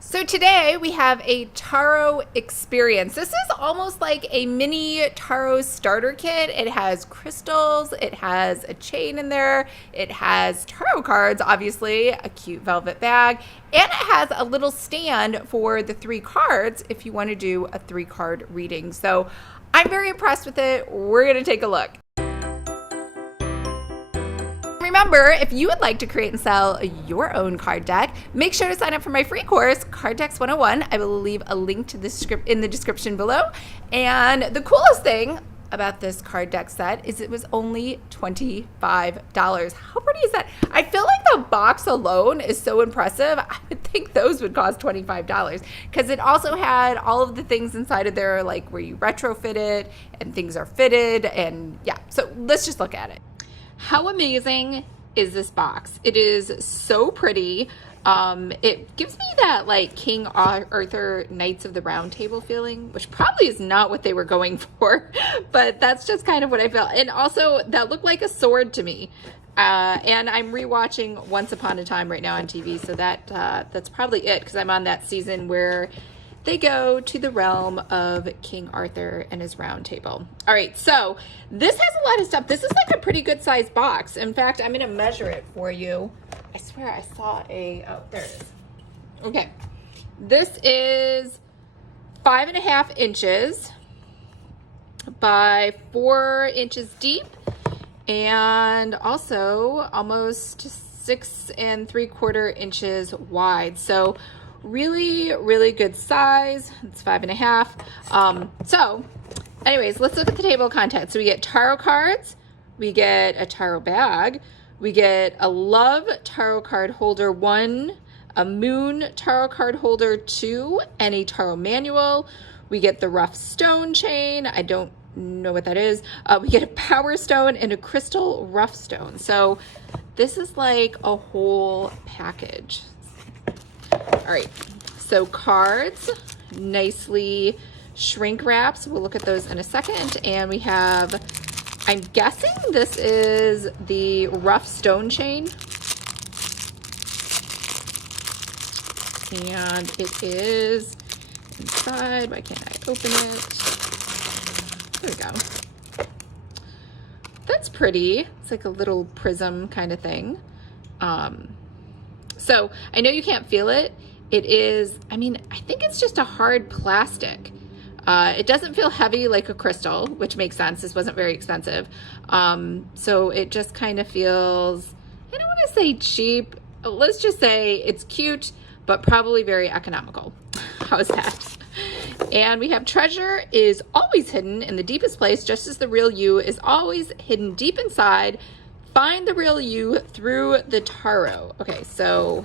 So today we have a tarot experience. This is almost like a mini tarot starter kit. It has crystals, it has a chain in there, it has tarot cards, obviously, a cute velvet bag, and it has a little stand for the 3 cards if you want to do a 3-card reading. So I'm very impressed with it. We're going to take a look. Remember, if you would like to create and sell your own card deck, make sure to sign up for my free course, Card Decks 101. I will leave a link to the script in the description below. And the coolest thing about this card deck set is it was only $25. How pretty is that? I feel like the box alone is so impressive. I would think those would cost $25 because it also had all of the things inside of there, like where you retrofit it and things are fitted. And yeah, so let's just look at it. How amazing is this box? It is so pretty. It gives me that like King Arthur Knights of the Round Table feeling, which probably is not what they were going for, but that's just kind of what I felt. And also that looked like a sword to me. And I'm rewatching Once Upon a Time right now on TV, so that's probably it, because I'm on that season where they go to the realm of King Arthur and his round table. All right, so this has a lot of stuff. This is like a pretty good sized box. In fact, I'm gonna measure it for you. I swear I saw oh, there it is. Okay, this is 5.5 inches by 4 inches deep, and also almost 6 3/4 inches wide. So really good size. It's 5.5. So anyways, let's look at the table of contents. So we get tarot cards, we get a tarot bag, we get a love tarot card holder 1, a moon tarot card holder 2, and a tarot manual. We get the rough stone chain. I don't know what that is. We get a power stone and a crystal rough stone. So this is like a whole package. All right, so cards, nicely shrink wraps. We'll look at those in a second. And we have, I'm guessing this is the rough stone chain. And it is inside. Why can't I open it? There we go. That's pretty. It's like a little prism kind of thing. So I know you can't feel it. It is, I mean, I think it's just a hard plastic. It doesn't feel heavy like a crystal, which makes sense. This wasn't very expensive. So it just kind of feels, I don't want to say cheap. Let's just say it's cute, but probably very economical. How's that? And we have treasure is always hidden in the deepest place, just as the real you is always hidden deep inside. Find the real you through the tarot. Okay, so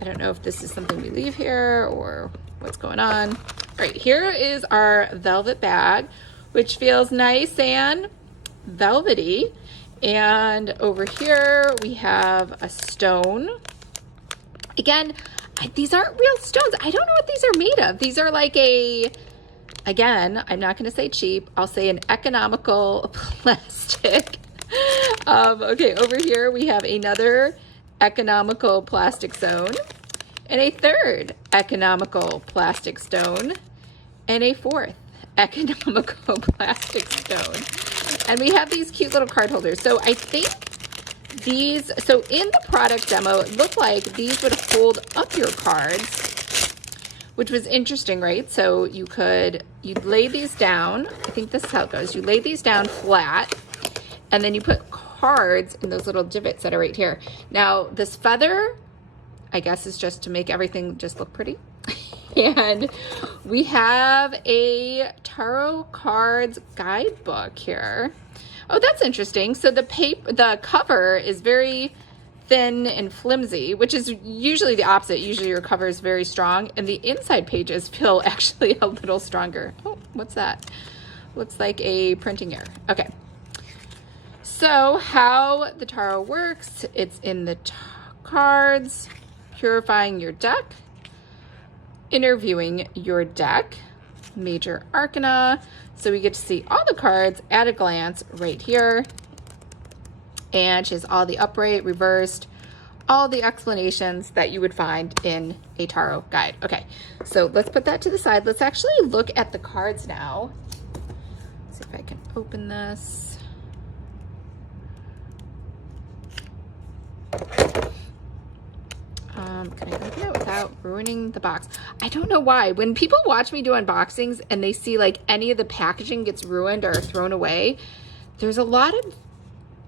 I don't know if this is something we leave here or what's going on. All right, here is our velvet bag, which feels nice and velvety. And over here we have a stone. Again, these aren't real stones. I don't know what these are made of. These are like again, I'm not going to say cheap. I'll say an economical plastic. Okay, over here we have another economical plastic stone, and a third economical plastic stone, and a fourth economical plastic stone. And we have these cute little card holders. So I think these, so in the product demo, it looked like these would hold up your cards, which was interesting, right? So you'd lay these down. I think this is how it goes. You lay these down flat, and then you put cards in those little divots that are right here. Now, this feather, I guess, is just to make everything just look pretty. And we have a tarot cards guidebook here. Oh, that's interesting. So the cover is very thin and flimsy, which is usually the opposite. Usually your cover is very strong, and the inside pages feel actually a little stronger. Oh, what's that? Looks like a printing error. Okay. So how the tarot works, it's in the cards, purifying your deck, interviewing your deck, major arcana. So we get to see all the cards at a glance right here. And she has all the upright, reversed, all the explanations that you would find in a tarot guide. Okay, so let's put that to the side. Let's actually look at the cards now. Let's see if I can open this. Can I open it without ruining the box? I don't know why. When people watch me do unboxings and they see like any of the packaging gets ruined or thrown away, there's a lot of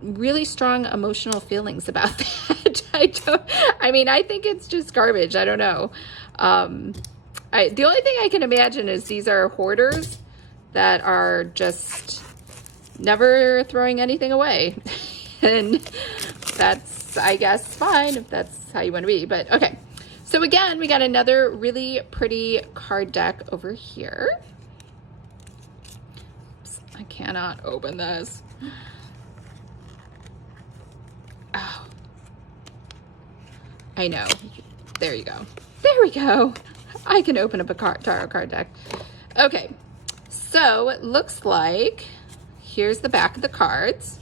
really strong emotional feelings about that. I think it's just garbage. I don't know. The only thing I can imagine is these are hoarders that are just never throwing anything away. And that's, I guess, fine if that's how you want to be. But okay. So again, we got another really pretty card deck over here. Oops, I cannot open this. Oh, I know. There you go. There we go. I can open up a tarot card deck. Okay, so it looks like here's the back of the cards.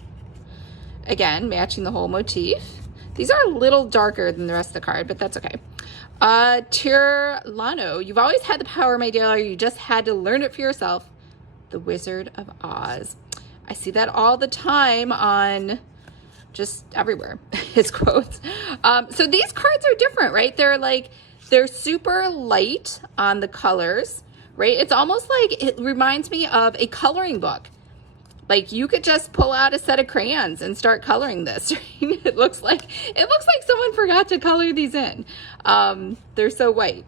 Again, matching the whole motif. These are a little darker than the rest of the card, but that's okay. Tirlano, you've always had the power, my dear. You just had to learn it for yourself. The Wizard of Oz. I see that all the time on just everywhere. His quotes. So these cards are different, right? They're super light on the colors, right? It's almost like it reminds me of a coloring book. Like you could just pull out a set of crayons and start coloring this. Right? It looks like someone forgot to color these in. They're so white.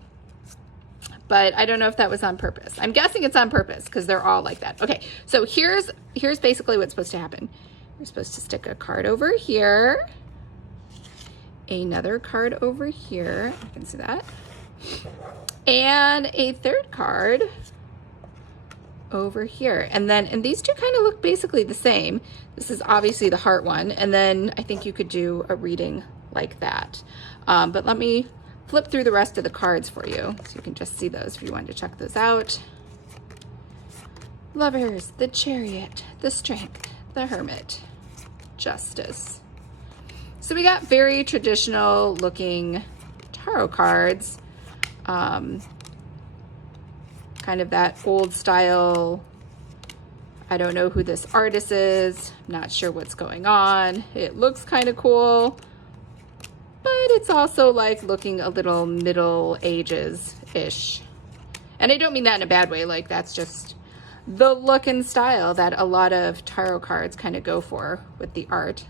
But I don't know if that was on purpose. I'm guessing it's on purpose because they're all like that. Okay, so here's basically what's supposed to happen. You're supposed to stick a card over here, another card over here, you can see that, and a third card over here. And these two kind of look basically the same. This is obviously the heart one, and then I think you could do a reading like that. But let me flip through the rest of the cards for you so you can just see those if you wanted to check those out. Lovers, the Chariot, the Strength, the Hermit, Justice. So we got very traditional looking tarot cards. Kind of that old style. I don't know who this artist is. I'm not sure what's going on. It looks kind of cool, but it's also like looking a little Middle Ages-ish. And I don't mean that in a bad way. Like that's just the look and style that a lot of tarot cards kind of go for with the art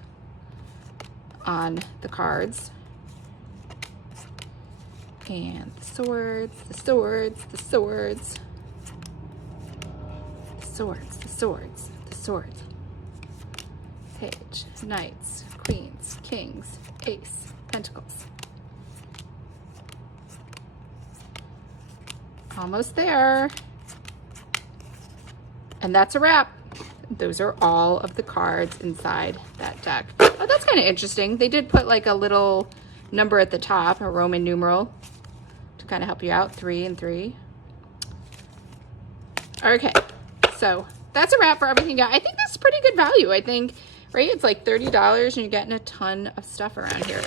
on the cards. And the swords, the swords, the swords, the swords, the swords, the swords. Page, knights, queens, kings, ace, pentacles. Almost there. And that's a wrap. Those are all of the cards inside that deck. Oh, that's kind of interesting. They did put like a little number at the top, a Roman numeral, to kind of help you out, 3 and 3. Okay, so that's a wrap for everything. I think that's pretty good value. I think, right? It's like $30 and you're getting a ton of stuff around here.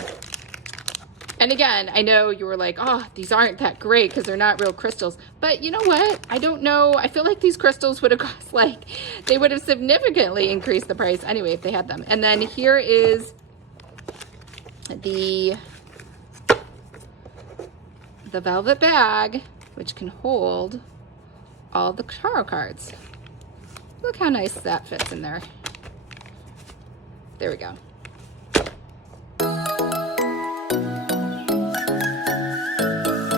And again, I know you were like, oh, these aren't that great because they're not real crystals. But you know what? I don't know. I feel like these crystals would have cost like, they would have significantly increased the price anyway if they had them. And then here is the velvet bag, which can hold all the tarot cards. Look how nice that fits in there. There we go.